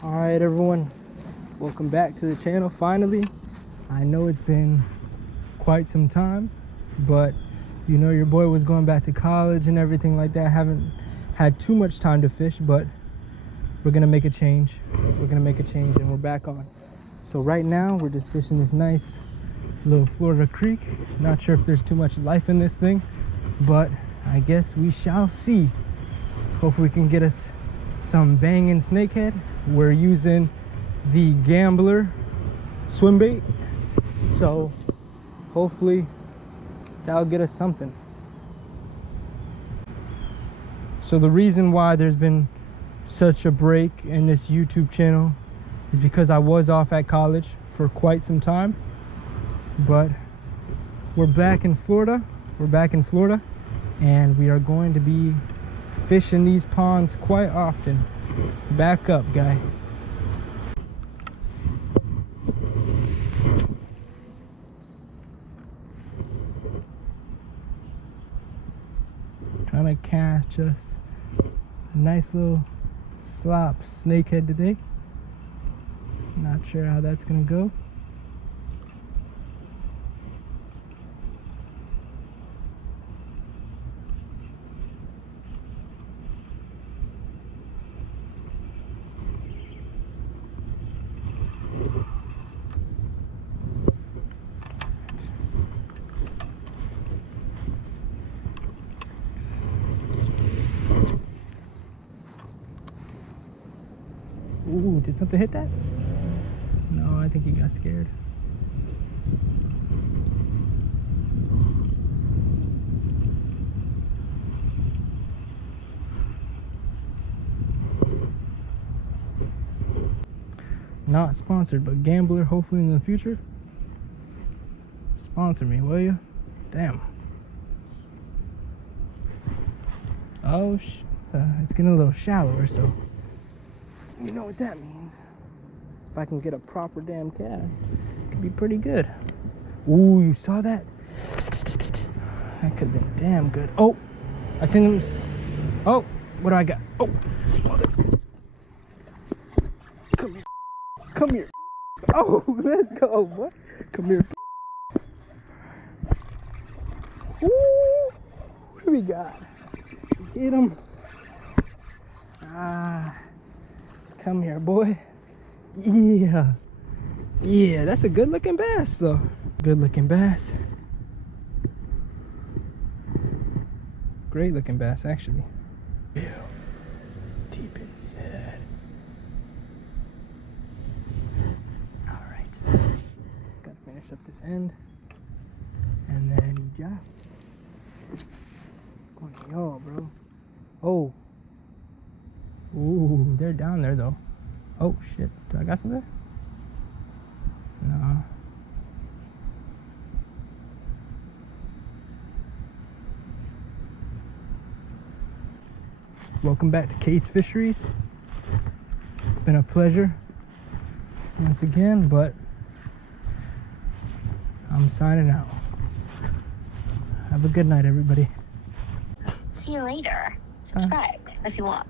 Alright everyone, welcome back to the channel finally. I know it's been quite some time, but you know your boy was going back to college and everything like that. Haven't had too much time to fish, but we're gonna make a change. We're gonna make a change and we're back on. So right now we're just fishing this nice little Florida creek. Not sure if there's too much life in this thing, but I guess we shall see. Hopefully we can get us some banging snakehead. We're using the Gambler swim bait, so hopefully that'll get us something. So the reason why there's been such a break in this YouTube channel is because I was off at college for quite some time, but we're back in Florida. And we are going to be fishing these ponds quite often. Back up, guy. Trying to catch us a nice little slop snakehead today. Not sure how that's gonna go. Ooh, did something hit that? No, I think he got scared. Not sponsored, but Gambler, hopefully in the future. Sponsor me, will you? Damn. Oh, it's getting a little shallower, so you know what that means. If I can get a proper damn cast, it could be pretty good. Ooh, you saw that? That could have been damn good. Oh, I seen him. Oh, what do I got? Oh, mother. Come here. Come here. Oh, let's go, boy. Come here. Ooh, what do we got? Hit him. Come here, boy. Yeah, that's a good looking bass though. Good looking bass. Great looking bass, actually. Yeah. Deep inside. All right, just gotta finish up this end, and then yeah. Going to y'all, bro. Oh. Ooh, they're down there though. Oh shit, do I got something? No. Welcome back to Case Fisheries. It's been a pleasure once again, but I'm signing out. Have a good night, everybody. See you later. Subscribe if you want.